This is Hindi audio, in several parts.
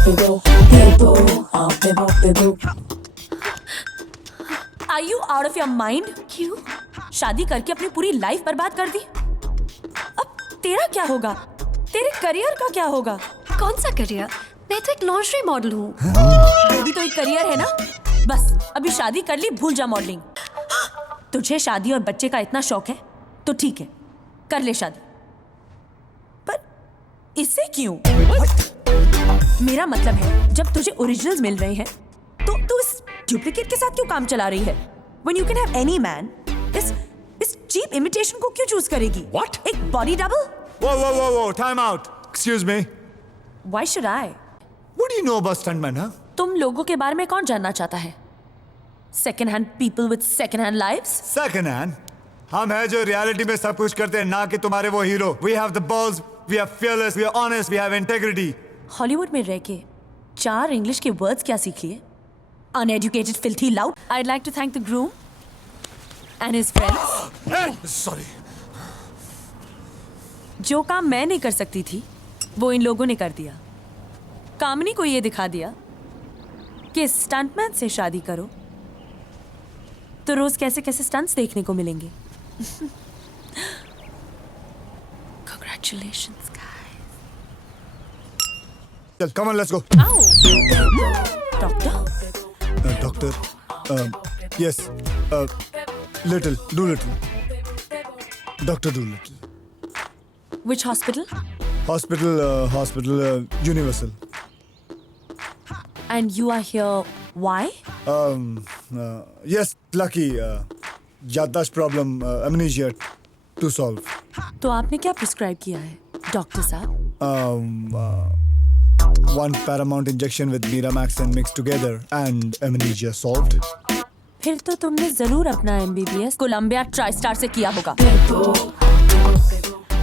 Are you out of your mind? क्यों? शादी करके अपनी पूरी लाइफ बर्बाद कर दी। अब तेरा क्या होगा? तेरे करियर का क्या होगा? कौन सा करियर? मैं तो एक लॉन्ड्री मॉडल हूँ। वो भी तो एक करियर है ना। बस अभी शादी कर ली, भूल जा मॉडलिंग। तुझे शादी और बच्चे का इतना शौक है तो ठीक है, कर ले शादी, पर इससे क्यों? मेरा मतलब है, जब तुझे ओरिजिनल्स मिल रहे हैं तो तू इस डुप्लीकेट के साथ क्यों काम चला रही है? When you can have any man, इस चीप इमिटेशन को क्यों चूज करेगी? What? एक body double? Whoa, time out. Excuse me. Why should I? What do you know about stuntmen, huh? तुम लोगों के बारे में कौन जानना चाहता है? Second hand people with second hand lives? Second hand? हम हैं जो रियलिटी में सब कुछ करते हैं, ना कि तुम्हारे वो hero. We have the balls, we are fearless, we are honest, we have integrity. Hollywood में रह के 4 इंग्लिश के वर्ड्स क्या सीख लिए? Uneducated, filthy lout. I'd like to thank the groom and his friends. Hey, sorry. जो काम मैं नहीं कर सकती थी, वो इन लोगों ने कर दिया। कामनी को ये दिखा दिया कि स्टंटमैन से शादी करो तो रोज कैसे कैसे स्टंट्स देखने को मिलेंगे। Congratulations, guys. Well, come on, let's go. Ow. Doctor? Doctor. Yes. Little. Doolittle. Dr. Doolittle. Which hospital? Hospital, Universal. And you are here why? Yes, lucky. याददाश्त problem, amnesia to solve. तो आपने क्या प्रिस्क्राइब किया है, डॉक्टर साहब? One Paramount injection with Miramax and mixed together and amnesia solved. फिर तो तुमने जरूर अपना MBBS कोलंबिया ट्राइस्टार से किया होगा।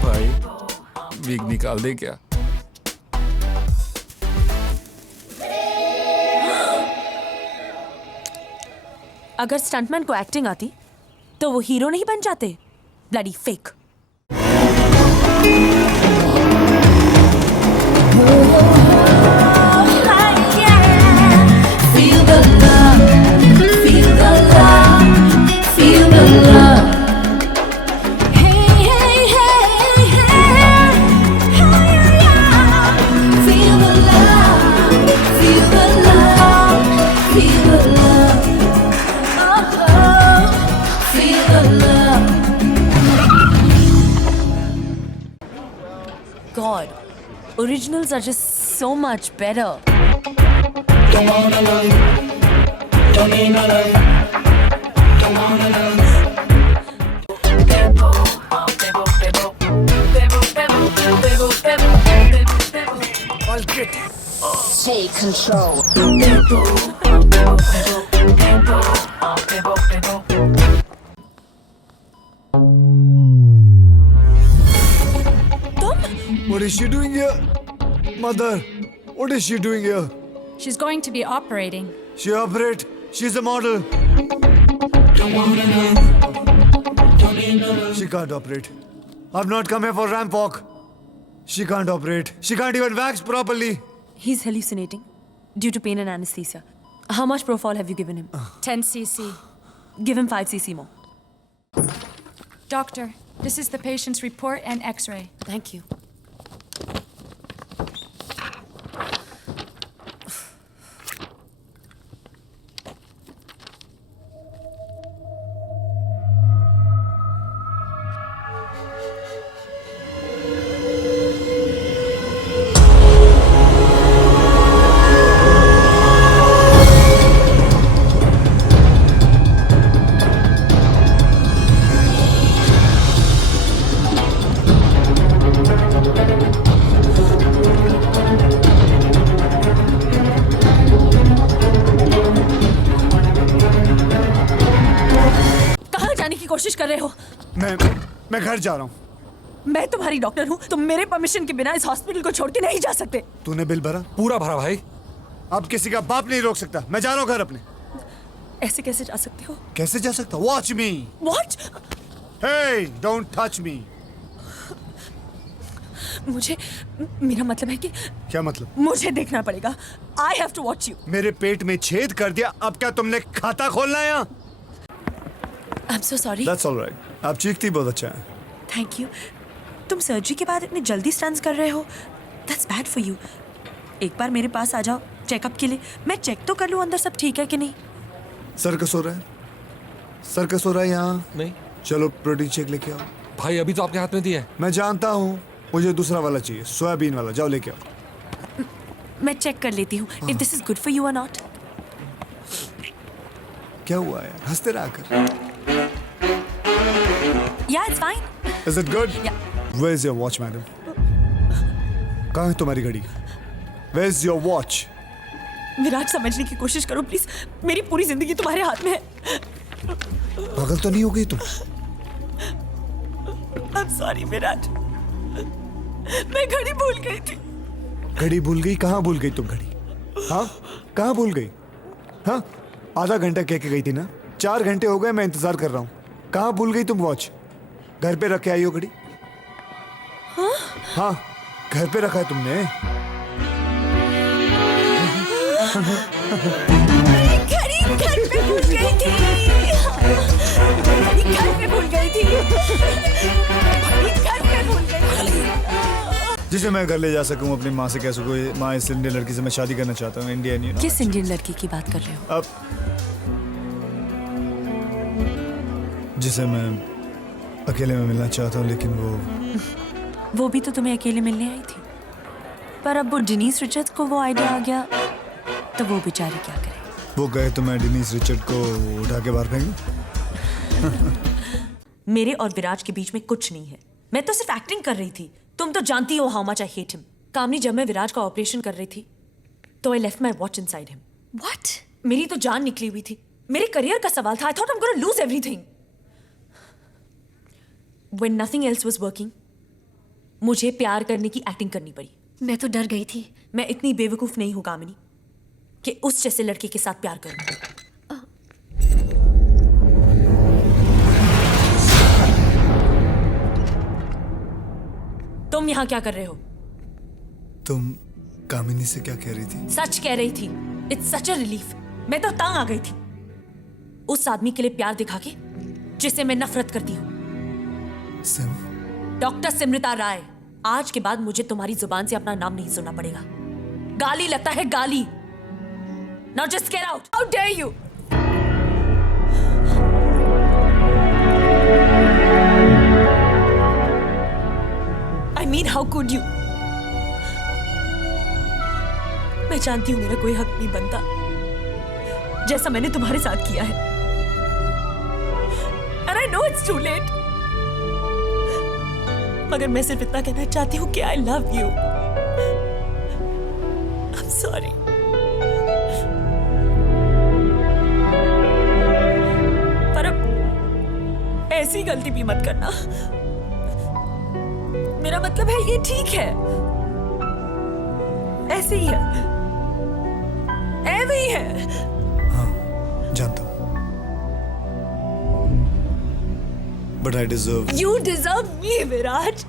भाई वीक निकाल दे क्या? अगर स्टंटमैन को एक्टिंग आती तो वो हीरो नहीं बन जाते। Bloody fake. God, originals are just so much better. Take control. What is she doing here? Mother, what is she doing here? She's going to be operating. She operate. She's a model. She can't operate. I've not come here for ramp walk. She can't operate. She can't even wax properly. He's hallucinating due to pain and anesthesia. How much Propofol have you given him? 10 cc. Give him 5 cc more. Doctor, this is the patient's report and x-ray. Thank you. कोशिश कर रहे हो? मैं घर जा रहा हूँ। मैं तुम्हारी डॉक्टर हूँ, तुम मेरे परमिशन के बिना इस हॉस्पिटल को छोड़ के नहीं जा सकते। तूने बिल भरा? पूरा भरा भाई। अब किसी का बाप नहीं रोक सकता। मैं जा रहा हूँ घर अपने। ऐसे कैसे जा सकते हो? कैसे जा सकता? Watch me. What? Hey, don't touch me. मुझे मेरा मतलब है कि क्या मतलब? मुझे देखना पड़ेगा। I have to watch you. मेरे पेट में छेद कर दिया, अब क्या तुमने खाता खोलना है यहाँ? I am so sorry. That's all right. आप चीखती बहुत अच्छा है। Thank you. तुम सर्जरी के बाद इतनी जल्दी स्टंट्स कर रहे हो, दैट्स बैड फॉर यू। एक बार मेरे पास आ जाओ चेकअप के लिए, मैं चेक तो कर लूँ अंदर सब ठीक है कि नहीं। सर्कस हो रहा है, सर्कस हो रहा है यहाँ। नहीं चलो प्रोटीन शेक लेके आओ। भाई, अभी तो आपके हाथ में दिया है। मैं जानता हूँ, मुझे दूसरा वाला चाहिए, सोयाबीन वाला। जाओ लेके आओ। मैं चेक कर लेती हूँ if this is good for you और नॉट। क्या हुआ यार, हंसते रहा कर। या it's fine. Is it good? Yeah. Where's your watch, madam? कहाँ है तुम्हारी घड़ी? Where's your watch? विराट, समझने की कोशिश करो प्लीज। मेरी पूरी जिंदगी तुम्हारे हाथ में है। पागल तो नहीं हो गई तुम? I'm sorry विराट, मैं घड़ी भूल गई थी। घड़ी भूल गई? कहाँ भूल गई तुम घड़ी? हाँ, कहाँ भूल गई? हाँ, आधा घंटा कह के गई थी ना। 4 घंटे हो गए मैं इंतजार कर रहा हूँ। कहाँ भूल गई तुम वॉच? घर पे रख के आई हो घड़ी? हाँ, घर पे रखा है तुमने। घड़ी घर पे भूल गई थी। घड़ी घर पे भूल गई थी। घड़ी घर पे भूल गई थी। जिसे मैं घर ले जा सकूं, अपनी माँ से कह सकूं, माँ इस इंडियन लड़की से मैं शादी करना चाहता हूँ, इंडियन। You know. किस इंडियन लड़की की बात कर रहे हो? अब जिसे मैं अकेले में मिलना चाहता हूँ, लेकिन वो भी तो तुम्हें अकेले मिलने आई थी। पर अब वो डेनिस रिचर्ड्स को वो आइडिया आ गया, तो वो बेचारी क्या करे। वो गए तो मैं डेनिस रिचर्ड को उठा के बाहर फेंकूं? मेरे और विराज के बीच में कुछ नहीं है। मैं तो सिर्फ एक्टिंग कर रही थी। तुम तो जानती हो how much I hate him. Kamini, जब मैं विराज का ऑपरेशन कर रही थी तो I left my watch inside him. What? मेरी तो जान निकली हुई थी। मेरे करियर का सवाल था। I thought I am gonna lose everything. When nothing else was working, मुझे प्यार करने की एक्टिंग करनी पड़ी। मैं तो डर गई थी। मैं इतनी बेवकूफ नहीं हूं कामिनी कि उस जैसे लड़के के साथ प्यार करूं। तुम यहां क्या कर रहे हो? तुम कामिनी से क्या कह रही थी? सच कह रही थी। It's such a relief. मैं तो तंग आ गई थी उस आदमी के लिए प्यार दिखा के जिसे मैं नफरत करती हूँ। सिम, डॉक्टर सिमृता राय, आज के बाद मुझे तुम्हारी जुबान से अपना नाम नहीं सुनना पड़ेगा। गाली लगता है गाली। Now just get out. How dare you! I mean how could you! मैं जानती हूं मेरा कोई हक नहीं बनता जैसा मैंने तुम्हारे साथ किया है। And I know it's too late. मगर मैं सिर्फ इतना कहना चाहती हूँ कि I love you. I'm sorry. पर अब ऐसी गलती भी मत करना। मेरा मतलब है ये ठीक है, ऐसे ही है, ऐसे ही है। जानता हूँ, but I deserve. You deserve me, Viraj.